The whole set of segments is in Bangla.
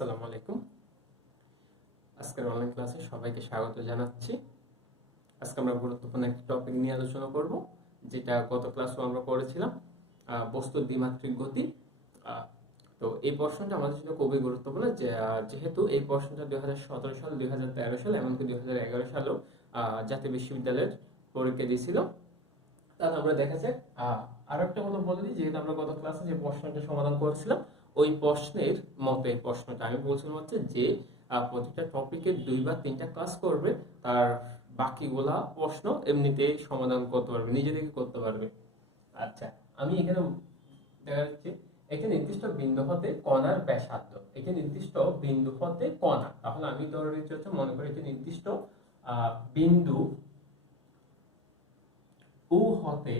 আসসালামু আলাইকুম। আজকের অনলাইন ক্লাসে সবাইকে স্বাগত জানাচ্ছি। আজকে আমরা গুরুত্বপূর্ণ একটি টপিক নিয়ে আলোচনা করব, যেটা গত ক্লাসেও আমরা করেছিলাম, বস্তুর দ্বিমাত্রিক গতি। তো এই প্রশ্নটা আমাদের জন্য খুবই গুরুত্বপূর্ণ, যেহেতু এই প্রশ্নটা 2017 সাল, 2013 সাল, এমনকি 2011 সালেও জাতীয় বিশ্ববিদ্যালয়ের পরীক্ষা দিয়েছিল। তাহলে আমরা দেখা যাক, আরো একটা কথা বলে দিই, যেহেতু আমরা গত ক্লাসে যে প্রশ্নটা সমাধান করেছিলাম ওই প্রশ্নের মতো এই প্রশ্নটা আমি বলছিলাম হচ্ছে যে প্রতিটা টপিকের 2 বা 3টা ক্লাস করবে, তার বাকিগুলা প্রশ্ন এমনিতে সমাধান করতে পারবে, নিজে থেকে করতে পারবে। আচ্ছা, আমি এখানে দেখা যাচ্ছে একটি নির্দিষ্ট বিন্দু হতে কণার ব্যাসার্ধ, একটি নির্দিষ্ট বিন্দু হতে কণা। তাহলে আমি ধরে নিচ্ছি হচ্ছে, মনে করি একটি নির্দিষ্ট বিন্দু ও হতে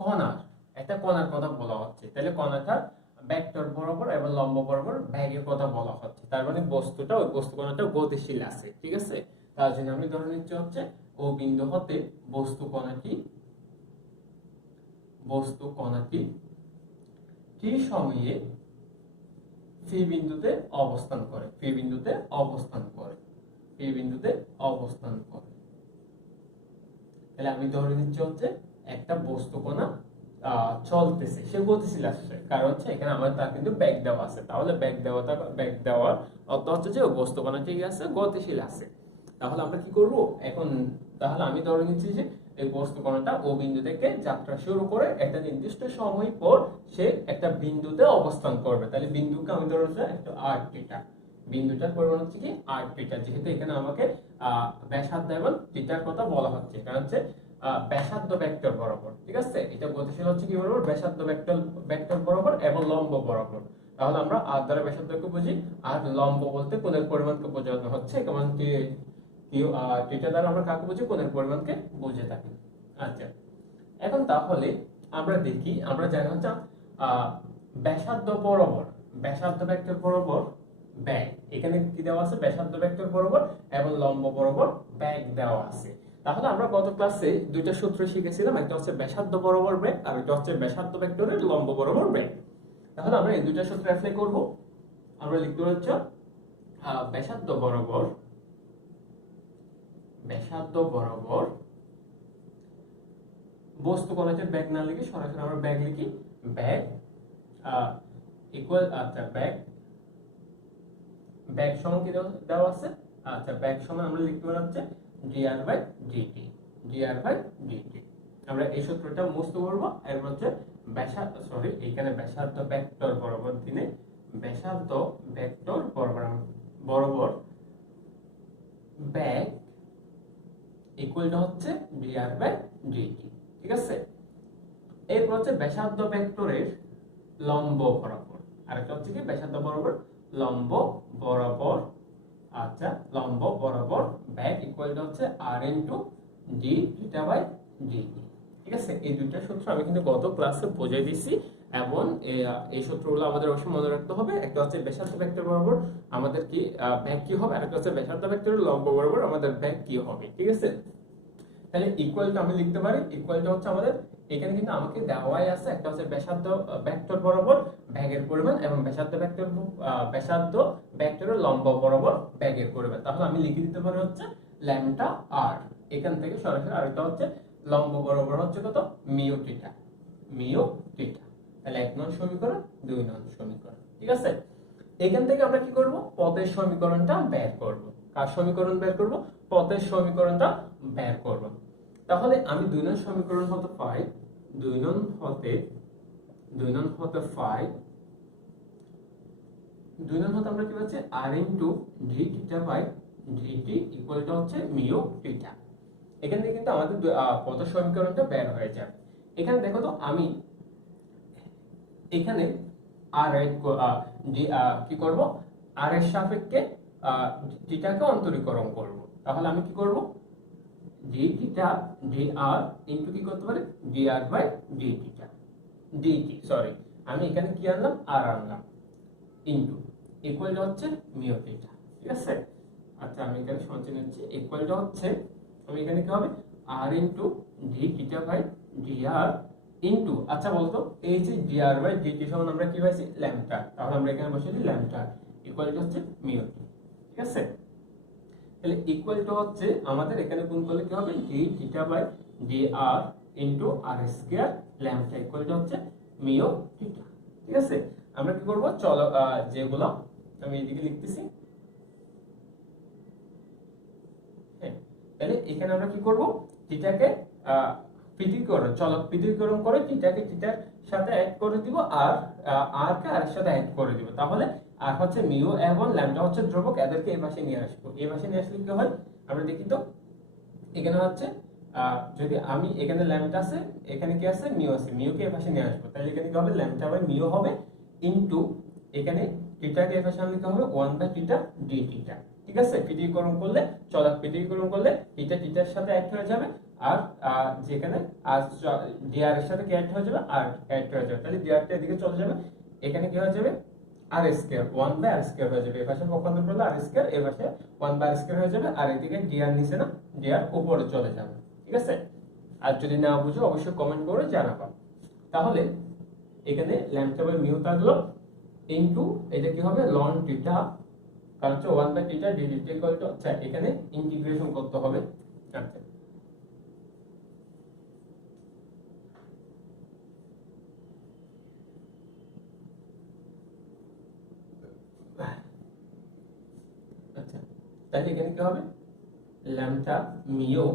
কণার একটা কণার কথা বলা হচ্ছে, তাহলে কণাটার ভেক্টর বরাবর এবং লম্ব বরাবর বেগের কথা বলা হচ্ছে। তার মানে বস্তুটা, ওই বস্তু কণাটা গতিশীল আছে, ঠিক আছে। তার জন্য আমি ধরে নিচ্ছি হচ্ছে ও বিন্দু হতে বস্তু কণাটি টি সময়ে পি বিন্দুতে অবস্থান করে, তাহলে আমি ধরে নিচ্ছি হচ্ছে একটা বস্তু কণা চলতেছে, সে গতিশীল আসছে, কারণ হচ্ছে এখানে আমার তার কিন্তু ব্যাগ দেওয়া আছে। তাহলে ব্যাগ দেওয়ার অর্থ হচ্ছে যে বস্তু কণা ঠিক আছে, গতিশীল আছে। তাহলে আমরা কি করব এখন? তাহলে আমি ধরে নিচ্ছি যে এই বস্তু কণাটা ও বিন্দু থেকে যাত্রা শুরু করে একটা নির্দিষ্ট সময় পর সে একটা বিন্দুতে অবস্থান করবে। তাহলে বিন্দুকে আমি ধরে নিচ্ছি একটা আর থিটা, বিন্দুটার পরিমাণ হচ্ছে কি আর থিটা, যেহেতু এখানে আমাকে ব্যাসার্ধ এবং থিটার কথা বলা হচ্ছে, কারণ হচ্ছে ব্যাসার্ধ ভেক্টর বরাবর, ঠিক আছে। এটা গতিশীল হচ্ছে কি বরাবর? ব্যাসার্ধ ভেক্টর বরাবর এবং লম্ব বরাবর। তাহলে আমরা আর দ্বারা ব্যাসার্ধকে বুঝি, আর লম্ব বলতে কোণের পরিমাণকে বোঝানো হচ্ছে, কেমন কি থিটা দ্বারা আমরা কাকে বুঝি? কোণের পরিমাণকে বুঝে থাকি। আচ্ছা, এখন তাহলে আমরা দেখি, আমরা জানি হচ্ছে ব্যাসার্ধ ভেক্টর বরাবর ব্যাগ, এখানে কি দেওয়া আছে? ব্যাসার্ধ ভেক্টর বরাবর এবং লম্ব বরাবর ব্যাগ দেওয়া আছে। তাহলে আমরা গত ক্লাসে দুইটা সূত্র শিখেছিলাম, একটা হচ্ছে ব্যাসার্ধ বরাবর ব্যাগ আর একটা হচ্ছে ব্যাসার্ধ ভেক্টরের লম্ব বরাবর ব্যাগ। তাহলে আমরা এই দুইটা সূত্র অ্যাপ্লাই করব। আমরা লিখতে হচ্ছে ব্যাসার্ধ বরাবর বস্তু কণাটির ব্যাগ না লিখে সরাসরি আমরা ব্যাগ লিখি, ব্যাগ ইকুয়াল, আচ্ছা ব্যাগ সমান কি দেওয়া আছে? আচ্ছা, ব্যাগ সমান আমরা লিখতে পারি হচ্ছে dr/dt। আমরা এই সূত্রটা মুছতে পারবো। এরপর হচ্ছে এখানে ব্যাসার্ধ ভেক্টর বরাবর দিনে ব্যাসার্ধ ভেক্টর বরাবর ব্যাগ ইকুয়ালটা হচ্ছে dr/dt, ঠিক আছে। এরপর হচ্ছে ব্যাসার্ধ ভেক্টরের লম্ব বরাবর, আরেকটা হচ্ছে কি ব্যাসার্ধ বরাবর লম্ব বরাবর। আচ্ছা, লম্ব বরাবর ব্যাগ ইকুয়ালটা হচ্ছে r ইনটু d θ/dt, ঠিক আছে। এই দুইটা সূত্র আমি কিন্তু গত ক্লাসে বুঝিয়ে দিয়েছি, এবং এই সূত্রগুলো আমাদের অবশ্যই মনে রাখতে হবে। একটা হচ্ছে ব্যাসার্ধ ভেক্টর বরাবর আমাদের কি ব্যাগ কি হবে, আর একটা হচ্ছে ব্যাসার্ধ ভেক্টরের লম্ব বরাবর আমাদের ব্যাগ কি হবে, ঠিক আছে। তাহলে ইকুয়ালটা আমি লিখতে পারি, ইকুয়ালটা হচ্ছে আমাদের এখানে কিন্তু আমাকে দেওয়াই আছে, একটা হচ্ছে ব্যাসার্ধ ভেক্টর বরাবর ব্যাগের পরিমাণ এবং ব্যাসার্ধ ভেক্টরের লম্ব বরাবর ব্যাগের পরিমাণ। তাহলে আমি লিখে দিতে পারি হচ্ছে ল্যামডা আর, এখান থেকে সরাসরি। আর এটা হচ্ছে লম্ব বরাবর হচ্ছে কত? Mu theta. তাহলে 1 নং সমীকরণ, 2 নং সমীকরণ, ঠিক আছে। এখান থেকে আমরা কি করব? পদের সমীকরণটা বের করব। কার সমীকরণ বের করব? পদের সমীকরণটা বের করব। তাহলে আমি 2 নং সমীকরণ হতে পাই, 2 নং হতে আমরা কি পাচ্ছি? r ইনটু d θ/dt ইকুয়ালটা হচ্ছে মিউ থিটা। এখান থেকে কিন্তু আমাদের পদের সমীকরণটা বের হয়ে যাবে। এখানে দেখো তো, আমি এখানে r কি করব? r এর সাপেক্ষে থিটাকে অন্তরীকরণ করব। তাহলে আমি কি করব? d থিটা dr ইনটু কি করতে পারি? আমি এখানে কি আনলাম? r আনলাম, ইনটু ইকুয়ালটা হচ্ছে মিউ থিটা, ঠিক আছে। আচ্ছা, আমি এখানে সঞ্চয় নিচ্ছি, ইকুয়ালটা হচ্ছে আমি এখানে কি হবে? r into d θ/dr into, আচ্ছা বলতো এই যে dr বাই dt সমান আমরা কি পাইছি ল্যাম্বডা, তাহলে আমরা এখানে বসিয়ে দিই ল্যাম্বডা ইকুয়াল টু হচ্ছে মিউ টি। ঠিক আছে, তাহলে ইকুয়াল টু হচ্ছে আমাদের এখানে গুণ করলে কি হবে d theta by dr into r square lambda equal to হচ্ছে মিউ থিটা। ঠিক আছে, আমরা কি করব, চলো যেগুলো আমি এদিকে লিখতেছি। হ্যাঁ, তাহলে এখানে আমরা কি করব, থিটাকে পৃথকীকরণ, চলক পৃথকীকরণ করে থিটাকে থিটার সাথে অ্যাড করে দিব, আর r কে r এর সাথে অ্যাড করে দিব। তাহলে আর হচ্ছে মিউ এবং ল্যাম্বডা হচ্ছে ধ্রুবক, এদেরকে এই পাশে নিয়ে আসবো। এই পাশে নিয়ে আসলে কি হয় আমরা দেখি তো, এখানে হচ্ছে যদি আমি এখানে ল্যাম্বডা আছে, এখানে কি আছে মিউ আছে, মিউ কে এই পাশে নিয়ে আসবো, তাহলে এখানে কি হবে ল্যাম্বডা বাই মিউ হবে ইনটু এখানে থিটা কে এই পাশে আনলে কি হবে 1 বাই থিটা ডি থিটা। ঠিক আছে, পৃথকীকরণ করলে, চলক পৃথকীকরণ করলে থিটা থিটার সাথে অ্যাড হয়ে যাবে, আর যেখানে dr এর সাথে কি অ্যাড হয়ে যাবে, আর অ্যাড হয়ে যাবে, তাহলে dr টা এদিকে চলে যাবে, এখানে কি হয়ে যাবে আর স্কয়ার 1 বাই আর স্কয়ার হয়ে যাবে, এই পাশে পক্ষান্তর করলে আর স্কয়ার, এই পাশে 1 বাই আর স্কয়ার হয়ে যাবে, আর এদিকে dr নিচে না dr উপরে চলে যাবে। ঠিক আছে, আর যদি না বুঝো অবশ্যই কমেন্ট করে জানাবা। তাহলে এখানে ল্যাম্বডা বাই মিউ থাকলো ইনটু এটা কি হবে লন থিটা, কারণ হচ্ছে 1 by theta d theta equal to, আচ্ছা এখানে ইন্টিগ্রেশন করতে হবে। আচ্ছা আচ্ছা, তাহলে এখানে কি হবে ল্যাম্বডা মিউ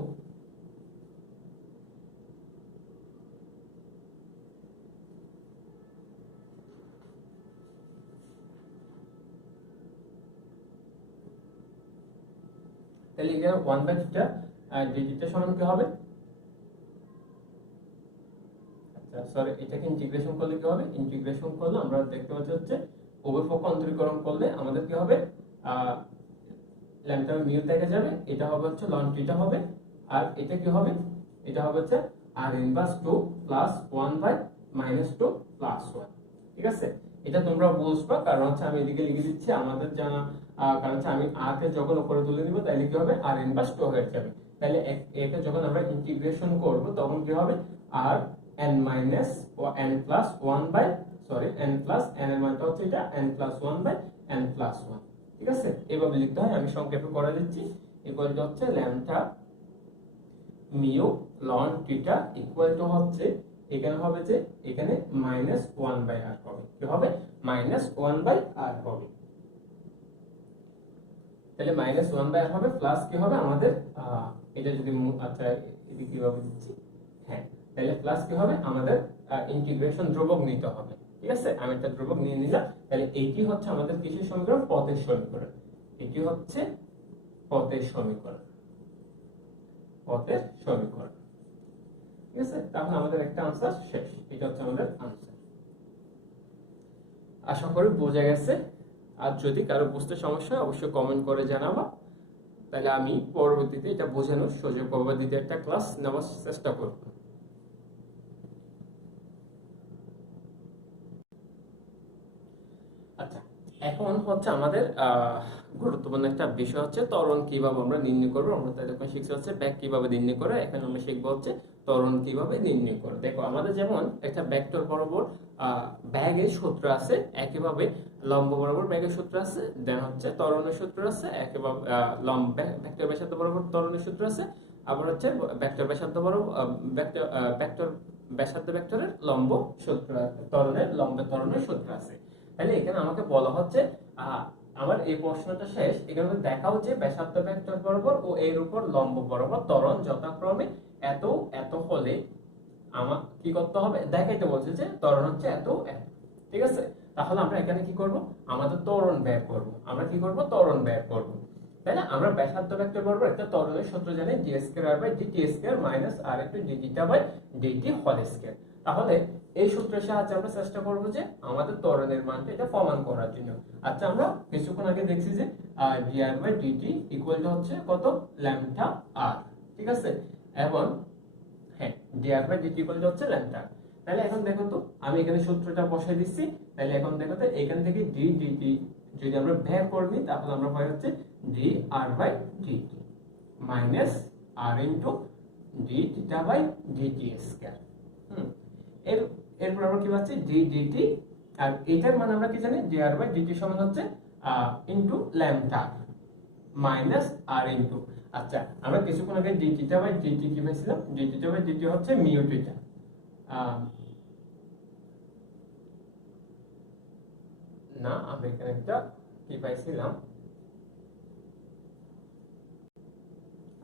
তাহলে এখানে 1 বাই থিটা ডি থিটা সমান কি হবে, আচ্ছা সরি এটাকে ইন্টিগ্রেশন করলে কি হবে, ইন্টিগ্রেশন করলে আমরা দেখতে পাচ্ছি হচ্ছে উভয় পক্ষ অন্তরীকরণ করলে আমাদের কি হবে ল্যাম্বডা মিউ দেখা যাবে, এটা হবে হচ্ছে লন থিটা হবে, আর এটা কি হবে, এটা হবে হচ্ছে r inverse 2 plus 1 by minus 2 plus 1। ঠিক আছে, এটা তোমরা বুঝবা, কারণ হচ্ছে আমি এদিকে লিখে দিচ্ছি আমাদের জানা, কারণ হচ্ছে আমি r কে যখন উপরে তুলে নিব তাহলে কি হবে r ইনভার্স 2 হয়ে যাবে, তাহলে একে যখন আমরা ইন্টিগ্রেশন করব তখন কি হবে r n মাইনাস ও n plus 1 by sorry n plus n এর মানটা হচ্ছে এটা n plus 1 by n plus 1। ঠিক আছে, এইভাবে লিখতে হয়, আমি সংক্ষেপে করে দিচ্ছি, ইকুয়াল টু হচ্ছে ল্যাম্বডা মিউ লন থিটা ইকুয়াল টু হচ্ছে এখানে হবে যে এখানে মাইনাস 1 বাই r হবে, কি হবে মাইনাস 1 বাই r হবে, তাহলে মাইনাস 1 বাই r হবে প্লাস কি হবে আমাদের এটা যদি আচ্ছা এদিকে কিভাবে দিচ্ছি, হ্যাঁ তাহলে প্লাস কি হবে আমাদের ইন্টিগ্রেশন ধ্রুবক নিতে হবে। ঠিক আছে, আমি একটা ধ্রুবক নিয়ে নিলাম, তাহলে এইটি হচ্ছে আমাদের কিসের সমীকরণ, পদের সমীকরণ, এটি হচ্ছে পদের সমীকরণ, পদের সমীকরণ। ঠিক আছে, তাহলে আমাদের একটা আনসার শেষ, এটা হচ্ছে আমাদের আনসার। আশা করি বোঝা গেছে, আর যদি কারো বুঝতে সমস্যা হয় অবশ্যই কমেন্ট করে জানাবা, তাহলে আমি পরবর্তীতে এটা বোঝানোর সুযোগ পাবো, দ্বিতীয় একটা ক্লাস নেওয়ার চেষ্টা করব। আচ্ছা, এখন হচ্ছে আমাদের গুরুত্বপূর্ণ একটা বিষয় হচ্ছে ত্বরণ কিভাবে আমরা নির্ণয় করবো। আমরা তাই এখন শিখছি হচ্ছে ব্যাগ কিভাবে নির্ণয় করে, এখন আমরা শিখবো হচ্ছে ত্বরণ কিভাবে নির্ণয় করে। দেখো আমাদের যেমন একটা ভেক্টর বরাবর ব্যাগের সূত্র আছে, একইভাবে লম্ব বরাবর ব্যাগের সূত্র আছে, দেন হচ্ছে ত্বরণের সূত্র আছে, একইভাবে লম্ব ভেক্টর ব্যাসার্ধ বরাবর ত্বরণের সূত্র আছে, আবার হচ্ছে ভেক্টর ব্যাসার্ধ বরাবর ভেক্টর ব্যাসার্ধ ভেক্টরের লম্ব সূত্র, ত্বরণের লম্ব ত্বরণের সূত্র আছে। তাহলে এখানে আমাকে বলা হচ্ছে আমার এই প্রশ্নটা শেষ, এখানে দেখাও যে ব্যাসার্ধ ভেক্টর বরাবর ও এর উপর লম্ব বরাবর ত্বরণ যথাক্রমে এত এত হলে আমার কি করতে হবে, দেখাইতে বলছে যে ত্বরণ হচ্ছে এত এত। ঠিক আছে, তাহলে আমরা এখানে কি করব, আমাদের ত্বরণ বের করব, আমরা কি করব ত্বরণ বের করব। তাই না, আমরা ব্যাসার্ধ ভেক্টর বরাবর একটা ত্বরণের সূত্র জানি d square r by dt square minus r into d theta by dt whole square. তাহলে এই সূত্রের সাহায্যে আমরা চেষ্টা করব যে আমাদের ত্বরণের মানটা এটা প্রমাণ করার জন্য। আচ্ছা, আমরা কিছুক্ষণ আগে দেখছি যে dr by dt equal to হচ্ছে কত ল্যাম্বডা r। ঠিক আছে, এবং হ্যাঁ dr by dt equal to হচ্ছে ল্যাম্বডা। তাহলে এখন দেখো তো আমি এখানে সূত্রটা বসাই দিচ্ছি, তাহলে এখন দেখো তো এখান থেকে d dt যদি আমরা বের করে নিই তাহলে আমরা পাই হচ্ছে dr by dt minus r into d theta by dt square. এর এরপর আমরা কি পাচ্ছি ডি ডিটি, আর এটার মানে আমরা কি জানি dr বাই dt সমান হচ্ছে ইনটু ল্যামডা মাইনাস আর ইনটু, আচ্ছা আমরা কিছুক্ষণ আগে dt টা বাই dt কি পাইছিলাম, dt টা বাই dt হচ্ছে মিউ থিটা, না আমি এখানে একটা কি পাইছিলাম,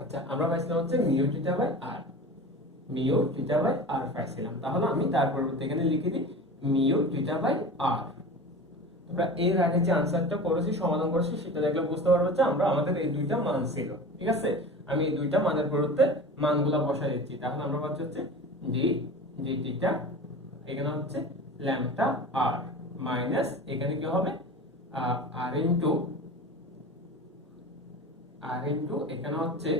আচ্ছা আমরা পাইছিলাম হচ্ছে mu theta by r, mu theta by r পাইছিলাম, তাহলে আমি তার পরিবর্তে এখানে লিখে দিই মিউ থিটা বাই আর। তোমরা এর আগে যে আনসারটা করেছি সমাধান করেছি সেটা দেখলে বুঝতে পারবে যে আমরা আমাদের এই দুইটা মান ছিল, ঠিক আছে। আমি এই দুইটা মানের পরিবর্তে মানগুলা বসাই দিচ্ছি, তাহলে আমরা পাচ্ছি হচ্ছে ডি ডি থিটা এখানে হচ্ছে ল্যামডা আর মাইনাস এখানে কি হবে আর ইনটু এখানে হচ্ছে,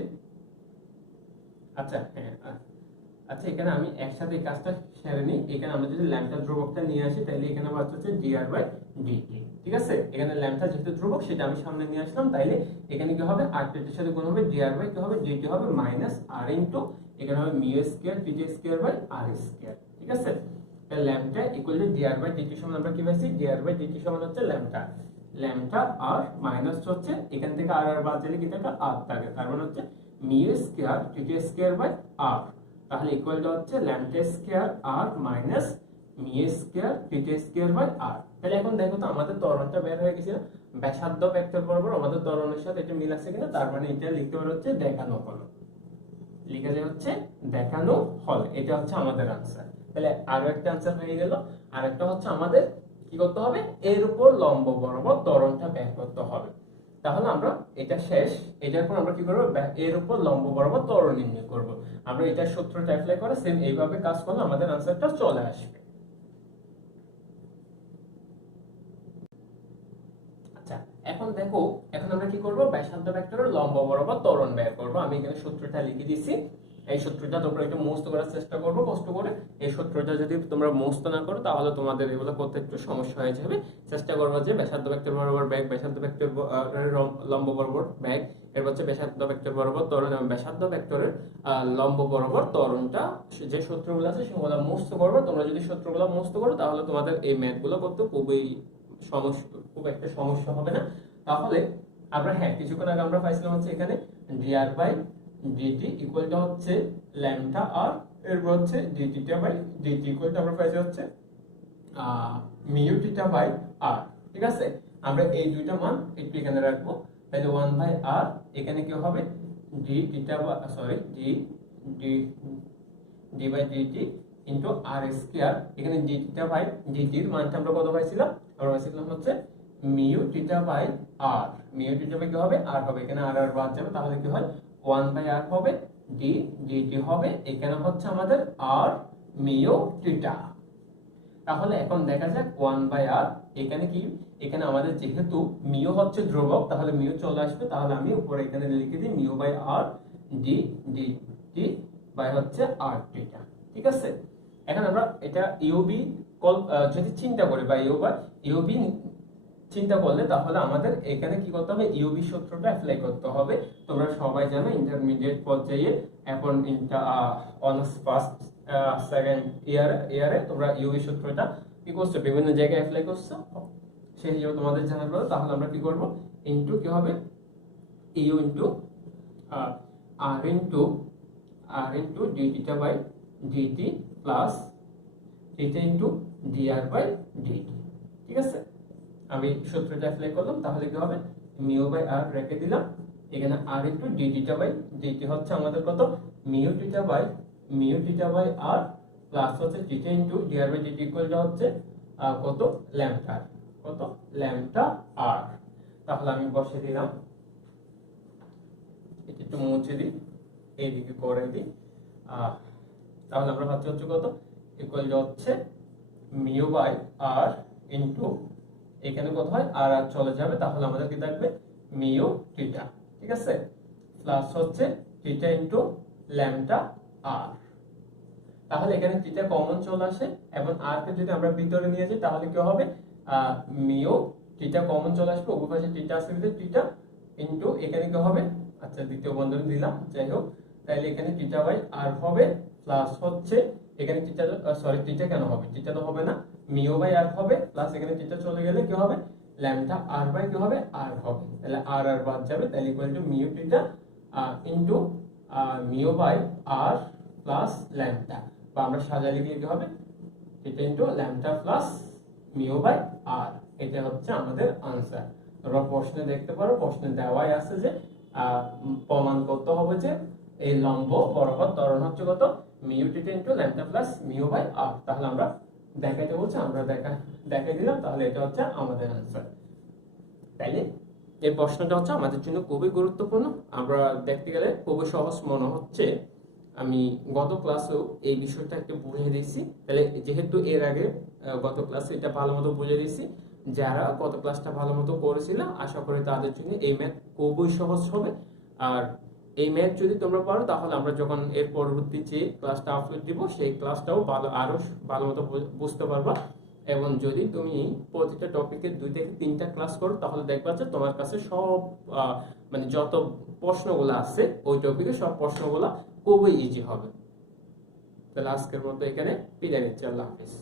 আচ্ছা হ্যাঁ আচ্ছা এখানে আমি একসাথে এই কাজটা সেরে নিই, এখানে আমরা যদি ল্যামডা ধ্রুবকটা নিয়ে আসি তাহলে এখানে পাচ্ছি হচ্ছে dr বাই dt, ঠিক আছে। এখানে ল্যামডা যেহেতু ধ্রুবক সেটা আমি সামনে নিয়ে আসলাম, তাইলে এখানে কি হবে r এর সাথে গুণ হবে dr বাই কি হবে dt হবে মাইনাস r ইনটু এখানে হবে mu square dt square by r square, ঠিক আছে। তাহলে lambda equal to dr by dt সমান আমরা কি পাইছি dr বাই dt সমান হচ্ছে ল্যামডা আর মাইনাস হচ্ছে এখান থেকে আর বাদ দিলে কি থাকে r থাকে, তার মানে হচ্ছে mu square dt square by r, তাহলে ইকুয়ালটা হচ্ছে lambda square r minus mu square dt square by r। তাহলে এখন দেখো তো আমাদের ত্বরণটা বের হয়ে গেছে, ব্যাসার্ধ ভেক্টর বরাবর আমাদের ত্বরণের সাথে এটা মিল আছে কিনা, তার মানে এটা লিখতে পারো হচ্ছে দেখানো হলো, লিখা যায় হচ্ছে দেখানো হল, এটা হচ্ছে আমাদের आंसर। তাহলে আরো একটা आंसर হয়ে গেল, আরেকটা হচ্ছে আমাদের কি করতে হবে এর উপর লম্ব বরাবর ত্বরণটা বের করতে হবে। তাহলে আমরা এটা শেষ, এটার পর আমরা কি করব এর উপর লম্ব বরাবর ত্বরণ নির্ণয় করব। আমরা এটা সূত্রটা অ্যাপ্লাই করে সেম এইভাবে কাজ করলে আমাদের आंसरটা চলে আসবে। আচ্ছা এখন দেখো, এখন আমরা কি করব ব্যাসার্ধ ভেক্টরের লম্ব বরাবর ত্বরণ বের করব। আমি এখানে সূত্রটা লিখে দিয়েছি, এই সূত্রটা তোমরা একটু মুখস্থ করার চেষ্টা করবে কষ্ট করে। এই সূত্রটা যদি তোমরা মুখস্থ না করো তাহলে তোমাদের এগুলো করতে একটু সমস্যা হয়ে যাবে। চেষ্টা করবে যে ব্যাসার্ধ ভেক্টর বরাবর ব্যাগ, ব্যাসার্ধ ভেক্টর লম্ব বরাবর ব্যাগ, এর হচ্ছে ব্যাসার্ধ ভেক্টর বরাবর ত্বরণ এবং ব্যাসার্ধ ভেক্টরের লম্ব বরাবর ত্বরণটা যে সূত্রগুলো আছে সেগুলো মুখস্থ করবে। তোমরা যদি সূত্রগুলো মুখস্থ করো তাহলে তোমাদের এই ম্যাথগুলো করতে খুব একটা সমস্যা হবে না। তাহলে আমরা হ্যাঁ কিছুক্ষণ আগে আমরা পাইছিলাম হচ্ছে এখানে dr by dt equal to হচ্ছে ল্যামডা আর, এরপর হচ্ছে dt by dt equal to আমরা পাইছি হচ্ছে মিউ থিটা বাই r, ঠিক আছে। আমরা এই দুইটা মান একটু এখানে রাখবো, তাহলে 1 বাই r এখানে কি হবে d থিটা বা sorry d by dt into r square, এখানে d থিটা বাই dt এর মানটা আমরা কত পাইছিলাম, আমরা পাইছিলাম হচ্ছে mu theta by r, mu theta by কি হবে r হবে, এখানে r আর বাদ যাবে তাহলে কি হয় 1 বাই r হবে d dt হবে, এখানে হচ্ছে আমাদের r মিউ থিটা। তাহলে এখন দেখা যাক 1 বাই r এখানে কি, এখানে আমাদের যেহেতু মিউ হচ্ছে ধ্রুবক তাহলে মিউ চলে আসবে, তাহলে আমি উপরে এখানে লিখে দিই mu by r d dt by হচ্ছে r থিটা, ঠিক আছে। এখন আমরা এটা ইউবি যদি চিন্তা করি বা ইউবি চিন্তা করলে তাহলে আমাদের এখানে কি করতে হবে ইউবি সূত্রটা অ্যাপ্লাই করতে হবে। তোমরা সবাই জানো ইন্টারমিডিয়েট পর্যায়ে এখন অনার্স ফার্স্ট সেকেন্ড ইয়ারে তোমরা ইউবি সূত্রটা কি করছো বিভিন্ন জায়গায় অ্যাপ্লাই করছো, সেই হিসেবে তোমাদের জানার পরে তাহলে আমরা কি করব ইনটু কি হবে u into r into d theta by dt plus theta into dr by dt, ঠিক আছে। আমি সূত্রটা অ্যাপ্লাই করলাম, তাহলে কি হবে মিউ বাই r রেখে দিলাম, এখানে r into d theta by dt হচ্ছে আমাদের কত mu theta by r plus হচ্ছে theta into dr by dt equal to হচ্ছে কত ল্যামডা r। তাহলে আমি বসে দিলাম, এটা একটু মুছে দিই, এইদিকে করে দিই, তাহলে আমরা পাচ্ছি হচ্ছে কত ইকুয়াল টু হচ্ছে মিউ বাই r ইনটু এখানে কত হয় আর আর চলে যাবে, তাহলে আমাদের কি থাকবে মিউ থিটা, ঠিক আছে, প্লাস হচ্ছে থিটা ইনটু ল্যামডা r। তাহলে এখানে থিটা কমন চলে আসে এবং r কে যদি আমরা ভিতরে নিয়ে যাই তাহলে কি হবে মিউ থিটা কমন চলে আসবে, উভয় পাশে থিটা আসবে থিটা ইনটু এখানে কি হবে, আচ্ছা দ্বিতীয় বন্ধনী দিলাম যাই হোক, তাহলে এখানে থিটা বাই r হবে প্লাস হচ্ছে এখানে থিটা সরি থিটা কেন হবে, থিটা তো হবে না, মিও বাই আর হবে, প্লাস এখানে থিটা চলে গেলে কি হবে, ল্যামডা আর বাই কি হবে, আর হবে, তাহলে আর আর বাদ যাবে, তাহলে equal to mu theta into mu by r plus lambda, বা আমরা সাজালে গিয়ে কি হবে, theta into lambda plus mu by r. এটা হচ্ছে আমাদের আনসার। তোমরা প্রশ্নে দেখতে পারো, প্রশ্নে দেওয়াই আছে যে প্রমাণ করতে হবে যে এই লম্ব বরাবর ত্বরণ হচ্ছে কত, mu theta into lambda plus mu by r. তাহলে আমরা দেখাইতে বলছি, আমরা দেখাই দিলাম, তাহলে এটা হচ্ছে আমাদের আনসার। তাইলে এই প্রশ্নটা হচ্ছে আমাদের জন্য খুবই গুরুত্বপূর্ণ। আমরা দেখতে গেলে খুবই সহজ মনে হচ্ছে, আমি গত ক্লাসেও এই বিষয়টা একটু বুঝিয়ে দিয়েছি। তাহলে যেহেতু এর আগে গত ক্লাসে এটা ভালো মতো বুঝিয়ে দিয়েছি, যারা গত ক্লাসটা ভালো মতো করেছিল আশা করি তাদের জন্য এই ম্যাথ খুবই সহজ হবে। আর এই ম্যাথ যদি তোমরা পারো তাহলে আমরা যখন এর পরবর্তী যে ক্লাসটা আপলোড দিব সেই ক্লাসটাও আরো ভালো মতো বুঝতে পারবা। এবং যদি তুমি প্রতিটা টপিকে 2 থেকে 3টা ক্লাস করো তাহলে দেখবা যে তোমার কাছে সব মানে যত প্রশ্নগুলো আছে ওই টপিকে সব প্রশ্নগুলো খুবই ইজি হবে। তাহলে আজকের মতো এখানে বিদায় নিচ্ছি, আল্লাহ হাফিজ।